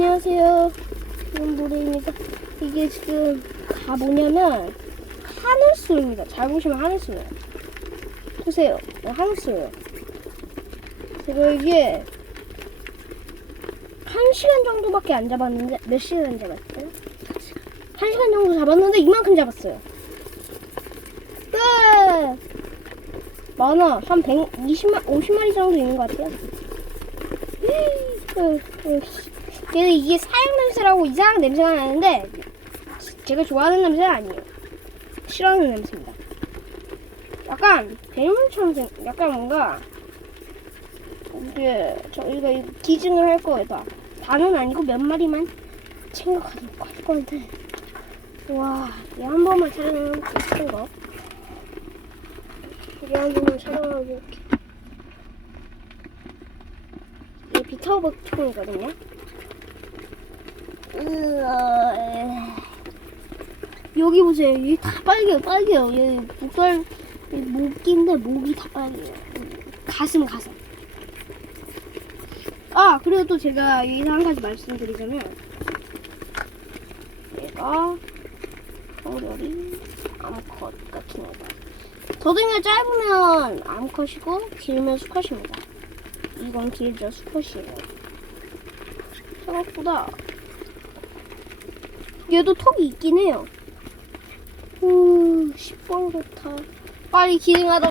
안녕하세요. 이건 모래입니다. 이게 지금 다 뭐냐면 하늘수입니다. 잘 보시면 하늘수예요. 보세요. 네, 하늘수예요. 제가 이게 한 시간 정도밖에 안 잡았는데 몇 시간 잡았어요? 한 시간 정도 잡았는데 이만큼 잡았어요. 끝! 많아. 한 120마, 50마리 정도 있는 것 같아요. 얘는 이 게 사육 냄새라고 이상한 냄새가 나는데 제가 좋아하는 냄새는 아니에요. 싫어하는 냄새입니다. 약간 배물처럼 생, 약간 뭔가 이게 저희가 기증을 할 거예요. 다 다는 아니고 몇 마리만 챙겨가도록 할 건데 와, 얘 한 번만 촬영하고 싶은 거. 이한 번만 촬영하고 이렇게. 이게 비타오버 총이거든요. 여기 보세요. 여기 다 빨개요, 빨개요. 얘 목살, 얘 목인데 목이 다 빨개요. 가슴, 가슴. 아, 그리고 또 제가 여기서 한 가지 말씀드리자면, 얘가 어려리 암컷 같은 애다. 더듬이가 짧으면 암컷이고 길면 수컷입니다. 이건 길죠, 수컷이에요. 생각보다 얘도 턱이 있긴 해요. 오, 10번 좋다. 빨리 기증하다